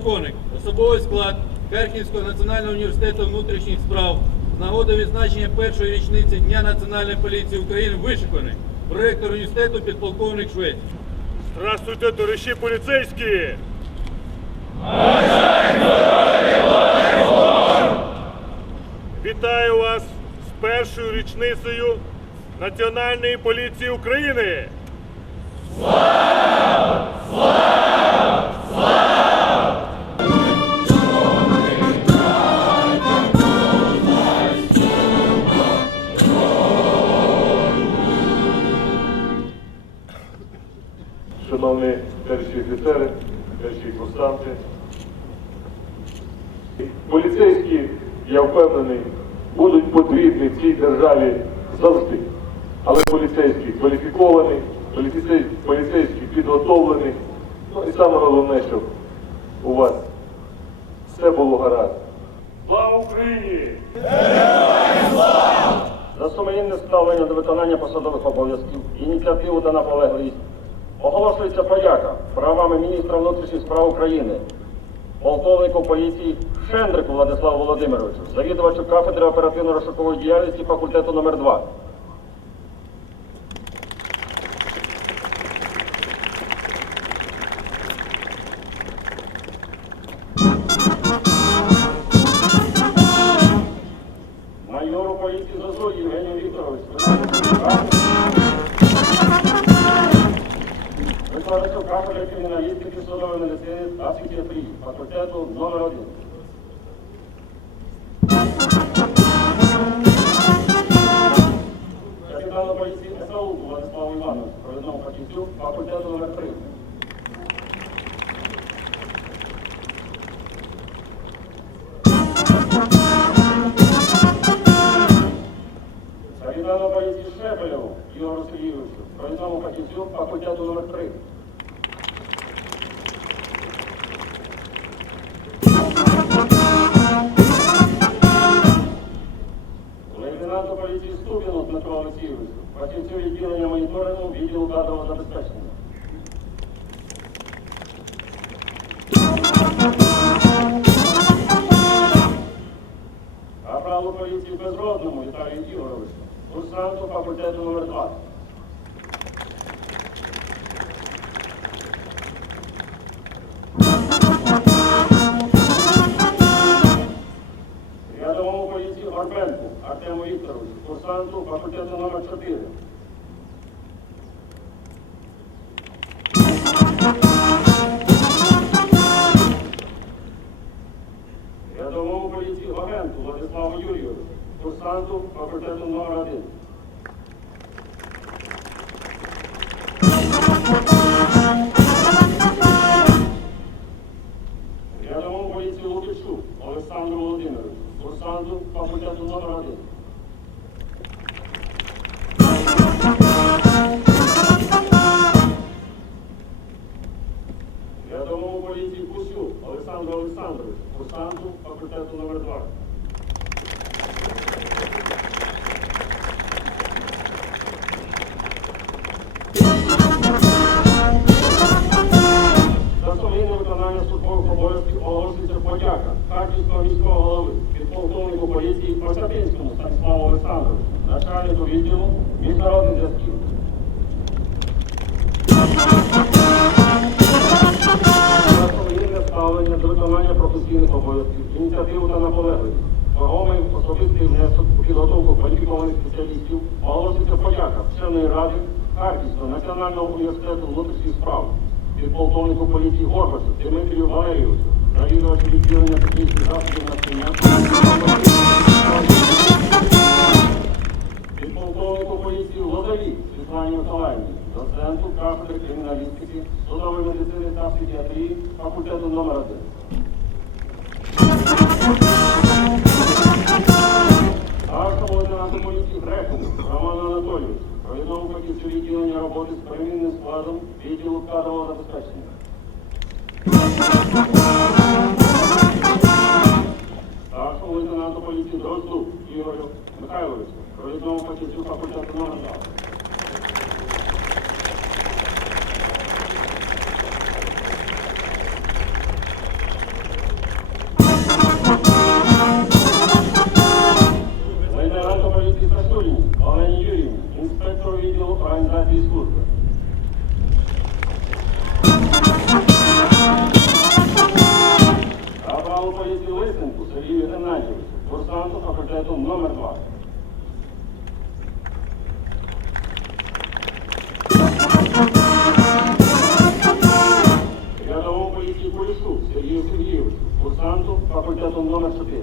підполковник, особовий склад Харківського національного університету внутрішніх справ з нагоди відзначення першої річниці Дня Національної поліції України вишиканий. Проректор університету підполковник Швець. Здравствуйте, товариші поліцейські! Вітаю вас з першою річницею Національної поліції України! Шановні офіцери, перші курсанти. Поліцейські, я впевнений, будуть потрібні в цій державі завжди. Але поліцейські кваліфіковані, поліцейські, підготовлені. Ну і саме головне, щоб у вас все було гаразд. Слава Україні! За сумлінне ставлення до виконання посадових обов'язків, ініціативу та наполегливість оголошується подяка правами міністра внутрішніх справ України, полковнику поліції Шендрику Владиславу Володимировичу, завідувачу кафедри оперативно-розшукової діяльності факультету номер 2 судової медицини та факультету номер 1 Капітану поліції САУ Владиславу Івановичу, провідному фахівцю факультету номер 3 Капітану поліції Шепелеву Ігору Сергійовичу, провідному фахівцю факультету номер 3 Фахівцю відділення моніторингу відділу кадрового забезпечення. Капралу поліції Безродному Віталію Ігоровичу, курсанту факультету номер 2 Артему Вікторовичу, курсанту факультету номер 4 Рядовому поліції Огенту Владиславу Юрійовичу, курсанту факультету номер 1 Рядовому поліції Лукичу Олександру Володимировичу, курсанту факультету номер 1 2 За сумлінне виконання службових обов'язків оголошується подяка Харківського міського голови, підполковнику поліції Остапінському Станіславу Олександровичу, начальнику відділу міжнародних зв'язків. Виконання професійних обов'язків, ініціативу та наполегливість, вагомий особистий внесок у підготовку кваліфікованих спеціалістів оголошується подяка вченої ради Харківського національного університету внутрішніх справ, підполковнику поліції Горбачу Дмитрію Валерійовичу, завідувачу відділення технічних засобів навчання, підполковнику поліції Лозові Світлані Миколаївні, доценту кафедри криміналістики, судової медицини та психіатрії факультету номер 1 провідному фахівцю відділення роботи з перемінним складом відділу кадрового забезпечення. Старшому лейтенанту поліції Дрозду Ігорю Михайловичу, провідному фахівцю факультету номер і служби. Авалу поїзді Лисенку Сергію Геннадійовичу, курсанту факультету номер 2 Рядовому поїзді Кулішу Сергію Сергійовичу, курсанту факультету номер 4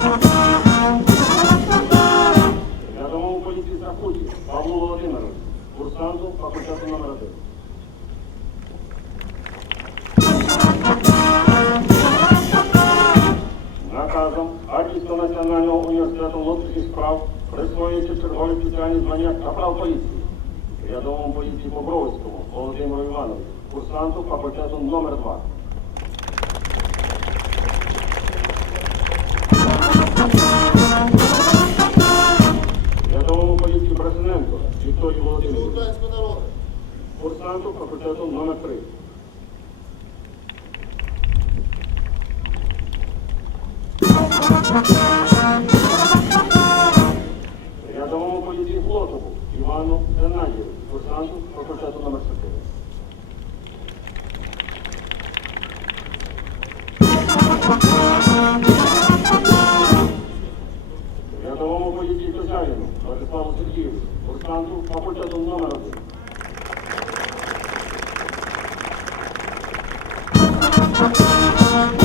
Thank you. Курсанту факультету номер 1 Наказом Харківського національного університету внутрішніх справ присвоюється чергові спеціальні звання капрал поліції. Рядовому поліції Бобровському Володимиру Івановичу, курсанту факультету номер 2 Брасиненко Вікторії Володимирівні, курсанту факультету номер 3 Рядовому Сергійовичу, курсанту факультету номер 1 Thank